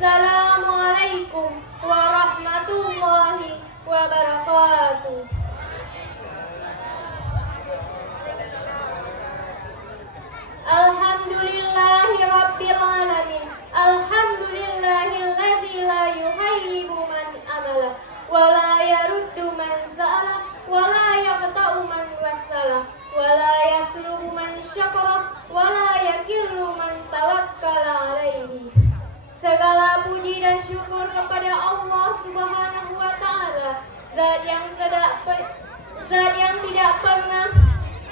Assalamualaikum warahmatullahi wabarakatuh. Alhamdulillahi rabbil alamin. Alhamdulillahilladzi la yuhayyibu man amala wa la yaruddu man sa'ala wa la yaqta'u man wassala wa la yaslubu man syakara wa la yakillu man tawakkala alaihi. Segala puji dan syukur kepada Allah Subhanahu wa Ta'ala, Zat yang tidak pernah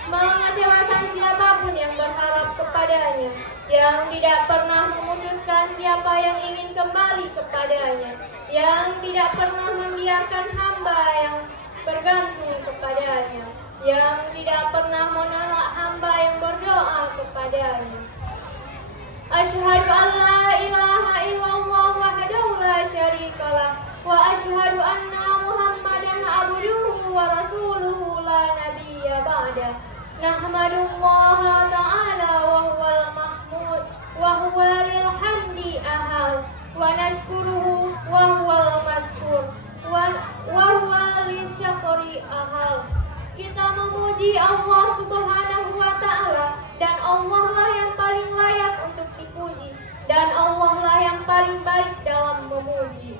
mengecewakan siapapun yang berharap kepadanya, yang tidak pernah memutuskan siapa yang ingin kembali kepadanya, yang tidak pernah membiarkan hamba yang bergantung kepadanya, yang tidak pernah menolak hamba yang berdoa kepadanya. Asyhadu an la ilaha illallah wahdahu la syarikalah wa asyhadu anna Muhammadan abduhu wa rasuluhu la nabiyya ba'da. Nahmadullaha ta'ala wa huwal mahmud wa huwa lil hamdi ahal wa nashkuruhu wa huwal maskur wa huwa lisyakri ahal. Kita memuji Allah Subhanahu wa Ta'ala, dan Allah lah yang paling layak untuk dipuji, dan Allah lah yang paling baik dalam memuji.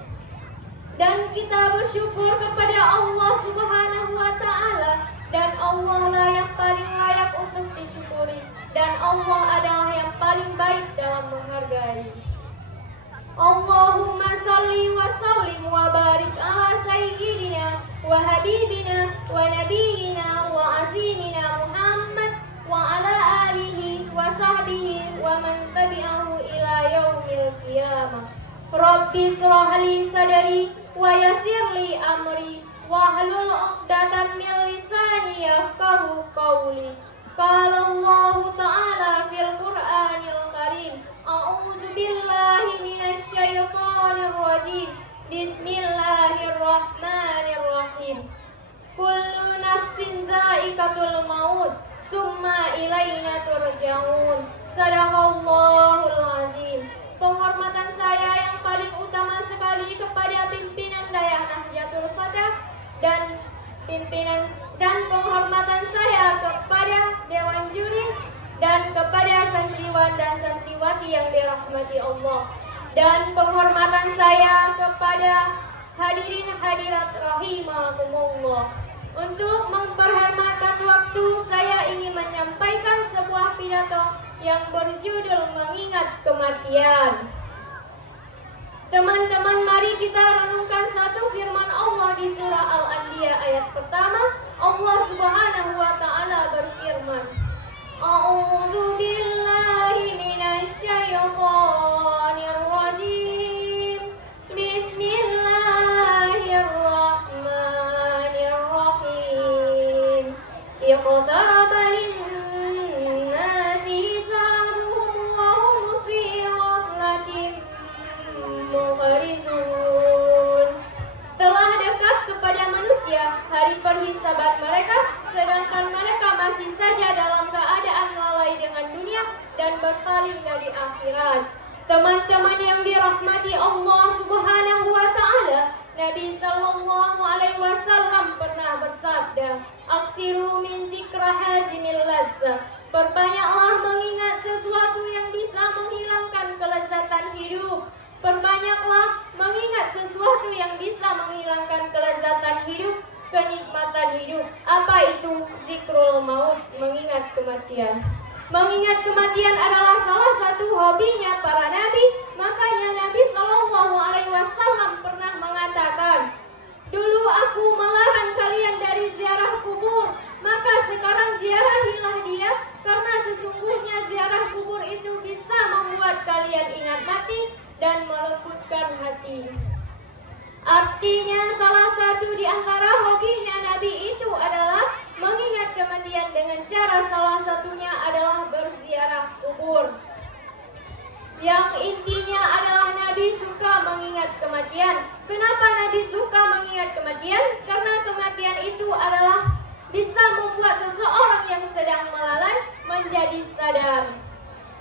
Dan kita bersyukur kepada Allah Subhanahu wa Ta'ala, dan Allah lah yang paling layak untuk disyukuri, dan Allah adalah yang paling baik dalam menghargai. Allahumma salli wa sallim wa barik ala sayyidina wa habibina wa nabiyina wa azimina Muhammad wa ala alihi wa sahbihi wa man tabi'ahu ila yaumil qiyamah. Rabbi shrah li sadri wa yassir li amri wahlul 'uqdatam min lisani yafqahu qawli. Qala Allah Ta'ala fil Qur'anil Karim, a'udzu billahi minasy syaithanir rajim. Bismillahirrahmanirrahim. Kullu nafsin za'iqatul maut, summa ilaina turja'un. Sadaqallahul azim. Penghormatan saya yang paling utama sekali kepada pimpinan Dayah Nahdlatul Fatah dan penghormatan saya kepada Dewan Juri dan kepada santriwan dan santriwati yang dirahmati Allah, dan penghormatan saya kepada hadirin hadirat rahimakumullah. Untuk memperhormatkan waktu, saya ingin menyampaikan sebuah pidato yang berjudul Mengingat Kematian. Teman-teman, mari kita renungkan satu firman Allah di surah Al-Anbiya ayat pertama. Allah Subhanahu wa Ta'ala berfirman, A'udzu billahi minasy syaithanir rajim. Bismillahirrahmanirrahim. Iqtaraba lin-nasi hisabuhum wa hum fi ghaflatin mu'ridun. Telah dekat kepada manusia hari perhisaban mereka, sedangkan mereka masih saja dalam keadaan lalai dengan dunia dan berpaling dari akhirat. Teman-teman yang dirahmati Allah Subhanahu wa Ta'ala, Nabi Sallallahu Alaihi Wasallam pernah bersabda, Aksiru min zikra hazimil lazzah. Perbanyaklah mengingat sesuatu yang bisa menghilangkan kelezatan hidup. Perbanyaklah mengingat sesuatu yang bisa menghilangkan kelezatan hidup, kenikmatan hidup. Apa itu zikrul maut, mengingat kematian? Mengingat kematian adalah salah satu hobinya para nabi. Makanya Nabi Shallallahu Alaihi Wasallam pernah mengatakan, dulu aku melarang kalian dari ziarah kubur, maka sekarang ziarahilah dia, karena sesungguhnya ziarah kubur itu bisa membuat kalian ingat mati dan melembutkan hati. Artinya salah satu di antara hobinya Nabi itu adalah mengingat kematian dengan cara salah satunya adalah berziarah kubur. Yang intinya adalah Nabi suka mengingat kematian. Kenapa Nabi suka mengingat kematian? Karena kematian itu adalah bisa membuat seseorang yang sedang melalai menjadi sadar.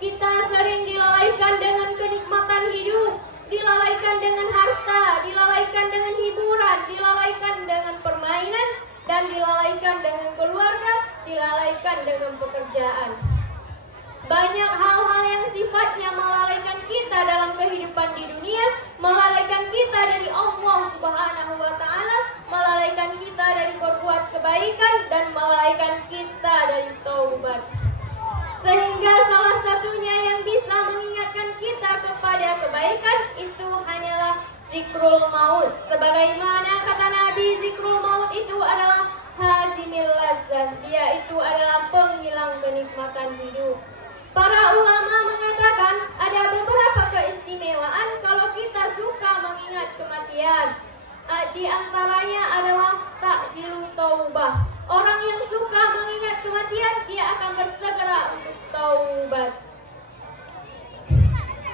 Kita sering dilalaikan dengan kenikmatan hidup. dilalaikan dengan harta, dilalaikan dengan hiburan, dilalaikan dengan permainan, dan dilalaikan dengan keluarga, dilalaikan dengan pekerjaan. Banyak hal-hal yang sifatnya melalaikan kita dalam kehidupan di dunia, melalaikan kita dari Allah Subhanahu wa Ta'ala, melalaikan kita dari berbuat kebaikan, dan melalaikan kita dari taubat. Sehingga salah satunya yang bisa mengingatkan kita kepada kebaikan itu hanyalah zikrul maut. Sebagaimana kata Nabi, zikrul maut itu adalah hazimil lazzah. Dia itu adalah penghilang kenikmatan hidup. Para ulama mengatakan ada beberapa keistimewaan kalau kita suka mengingat kematian. Di antaranya adalah takjilu taubah. Orang yang suka mengingat kematian, dia akan bersegera untuk taubat.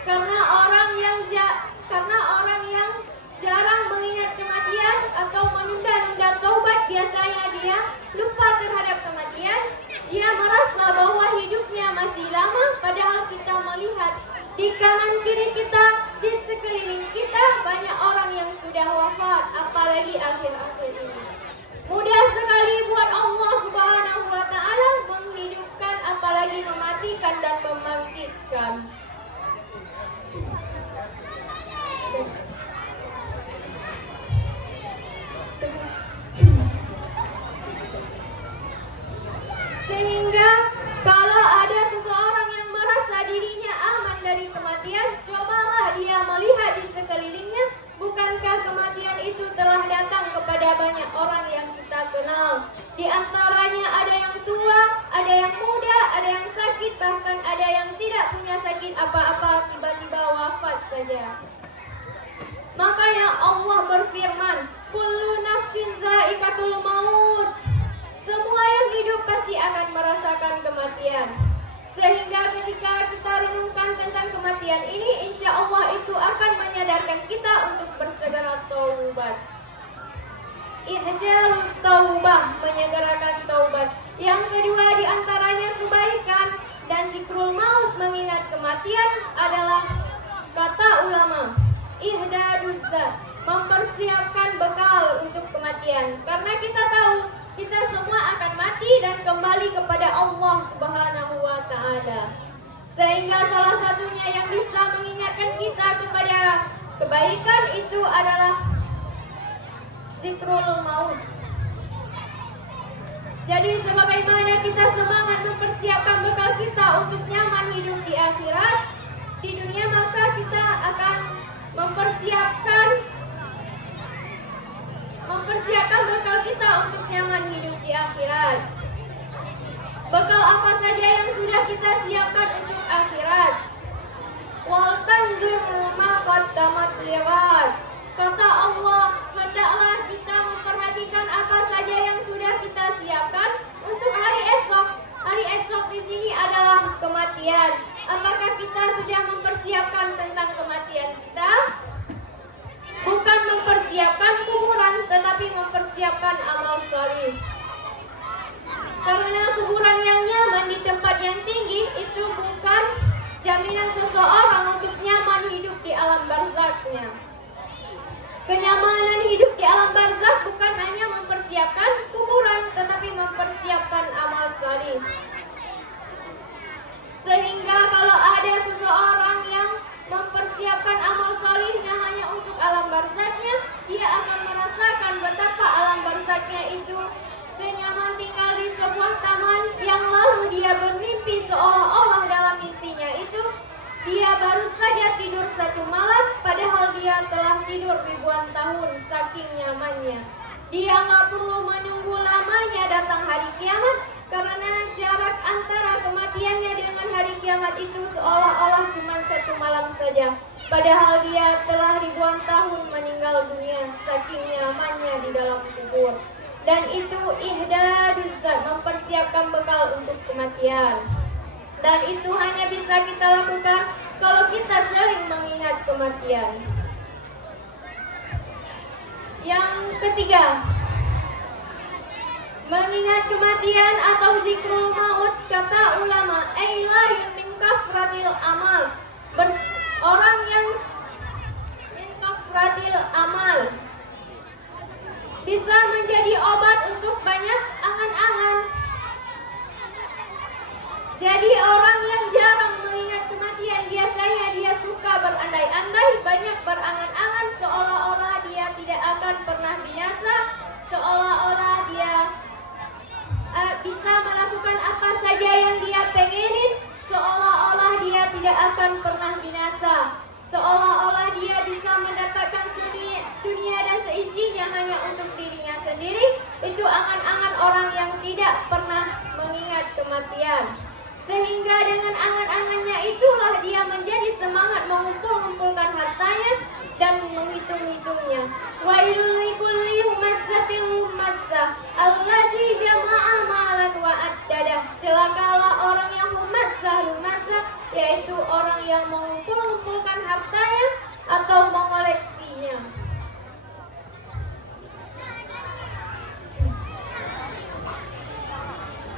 Karena orang yang jarang mengingat kematian atau menunda-nunda taubat, biasanya dia lupa terhadap kematian. Dia merasa bahwa hidupnya masih lama, padahal kita melihat di kanan kiri kita, di sekeliling kita banyak orang yang sudah wafat, apalagi akhir-akhir ini. Mudah sekali buat Allah Subhanahu wa Ta'ala menghidupkan, apalagi mematikan dan membangkitkan. Sehingga kalau ada seseorang yang merasa dirinya aman dari kematian, cobalah dia melihat di sekelilingnya, bukankah kematian itu telah datang kepada banyak orang yang kita kenal. Di antaranya ada yang tua, ada yang muda, ada yang sakit, bahkan ada yang tidak punya sakit apa-apa, tiba-tiba wafat saja. Makanya Allah berfirman, kullu nafsin za'iqatul maut. Semua yang hidup pasti akan merasakan kematian. Sehingga ketika kita renungkan tentang kematian ini, insya Allah itu akan menyadarkan kita untuk bersegera taubat. Ihjalut taubah, menyegerakan taubat. Yang kedua di antaranya kebaikan dan zikrul maut, mengingat kematian adalah kata ulama, ihdaduzat, mempersiapkan bekal untuk kematian. Karena kita tahu kita semua akan mati dan kembali kepada Allah Subhanahu wa Ta'ala. Sehingga salah satunya yang bisa mengingatkan kita kepada kebaikan itu adalah zikrul maut. Jadi sebagaimana kita semangat mempersiapkan bekal kita untuk nyaman hidup di akhirat, di dunia, maka kita akan mempersiapkan bekal kita untuk nyaman hidup di akhirat. Bekal apa saja yang sudah kita siapkan untuk akhirat? Wal tanzur ma qaddamat lighad. Kata Allah, hendaklah kita memperhatikan apa saja yang sudah kita siapkan untuk hari esok. Hari esok di sini adalah kematian. Apakah kita sudah mempersiapkan tentang kematian kita? Bukan mempersiapkan kuburan, tetapi mempersiapkan amal salih. Karena kuburan yang nyaman di tempat yang tinggi itu bukan jaminan seseorang untuk nyaman hidup di alam barzaknya. Kenyamanan hidup di alam barzak bukan hanya mempersiapkan kuburan, tetapi mempersiapkan amal salih. Sehingga kalau ada seseorang yang mempersiapkan amal salihnya hanya untuk alam barzaknya, dia akan merasakan betapa alam barzaknya itu senyaman tinggal di sebuah taman yang lalu dia bermimpi seolah-olah dalam mimpinya itu dia baru saja tidur satu malam, padahal dia telah tidur ribuan tahun saking nyamannya. Dia nggak perlu menunggu lamanya datang hari kiamat, karena jarak antara kematiannya dengan hari kiamat itu seolah-olah cuma satu malam saja. Padahal dia telah ribuan tahun meninggal dunia saking nyamannya di dalam kubur. Dan itu ihdaduzat, mempersiapkan bekal untuk kematian. Dan itu hanya bisa kita lakukan kalau kita sering mengingat kematian. Yang ketiga, mengingat kematian atau zikrul maut, kata ulama, la min kafratil amal. Orang yang kufratil amal. Bisa menjadi obat untuk banyak angan-angan. Jadi orang yang jarang mengingat kematian biasanya dia suka berandai-andai, banyak berangan-angan seolah-olah dia tidak akan pernah binasa, seolah-olah dia bisa melakukan apa saja yang dia pengenin, seolah-olah dia tidak akan pernah binasa, seolah-olah dia bisa mendapatkan dunia dan seisinya hanya untuk dirinya sendiri. Itu angan-angan orang yang tidak pernah mengingat kematian. Sehingga dengan angan-angannya itulah dia menjadi semangat mengumpul-ngumpulkan hartanya dan menghitung-hitungnya. Wailul likulli humazatil lumazzah allazi jama'a malan wa addadah. Celakalah orang yang lumazzah, yaitu orang yang mengumpul-ngumpulkan hartanya atau mengoleksinya.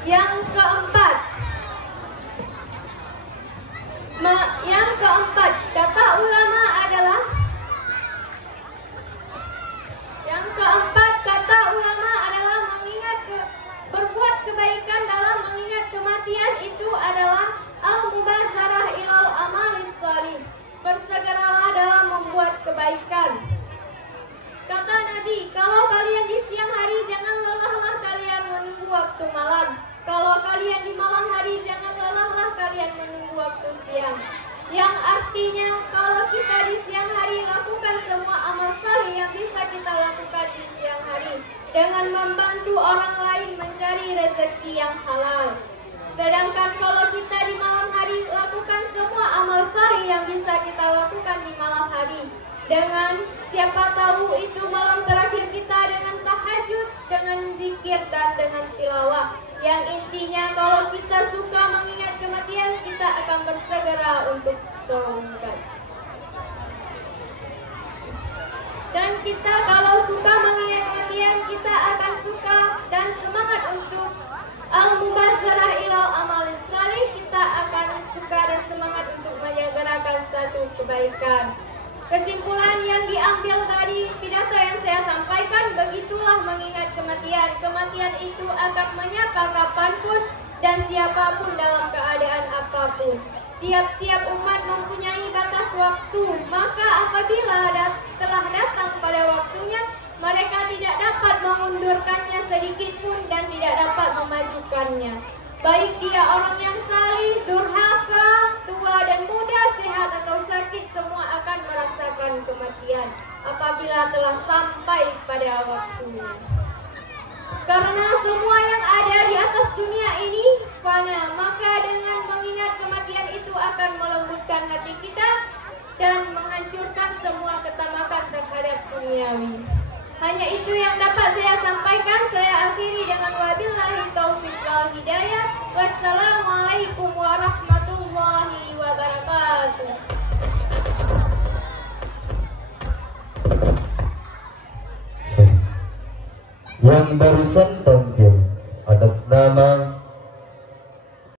Yang keempat, kata ulama adalah berbuat kebaikan dalam mengingat kematian itu adalah al-mubazarah ilal amalis salih. Bersegeralah dalam membuat kebaikan. Kata Nabi, kalau kalian di siang hari jangan lelahlah kalian menunggu waktu malam. Kalau kalian di malam hari jangan lelahlah kalian menunggu waktu siang. Yang artinya kalau kita di siang hari lakukan semua amal saleh yang bisa kita lakukan di siang hari dengan membantu orang lain mencari rezeki yang halal. Sedangkan kalau kita di malam hari lakukan semua amal saleh yang bisa kita lakukan di malam hari dengan siapa tahu itu malam terakhir kita dengan tahajud, dengan zikir dan dengan tilawah. Yang intinya kalau kita suka mengingat kematian, kita akan bersegera untuk taubat. Dan kita kalau suka mengingat kematian, kita akan suka dan semangat untuk al-mubazarah ilal amalis salih. Kita akan suka dan semangat untuk menyegerakan satu kebaikan. Kesimpulan yang diambil dari pidato yang saya sampaikan, begitulah mengingat kematian. Kematian itu akan menyapa kapanpun dan siapapun dalam keadaan apapun. Tiap-tiap umat mempunyai batas waktu, maka apabila telah datang pada waktunya, mereka tidak dapat mengundurkannya sedikit pun dan tidak dapat memajukannya. Baik dia orang yang salih, durhaka, tua dan muda, sehat atau sakit, semua akan merasakan kematian apabila telah sampai pada waktunya. Karena semua yang ada di atas dunia ini fana, maka dengan mengingat kematian itu akan melembutkan hati kita dan menghancurkan semua ketamakan terhadap duniawi. Hanya itu yang dapat saya sampaikan. Saya akhiri dengan wabillahi taufiq wal hidayah. Wassalamualaikum warahmatullahi wabarakatuh. Yang barusan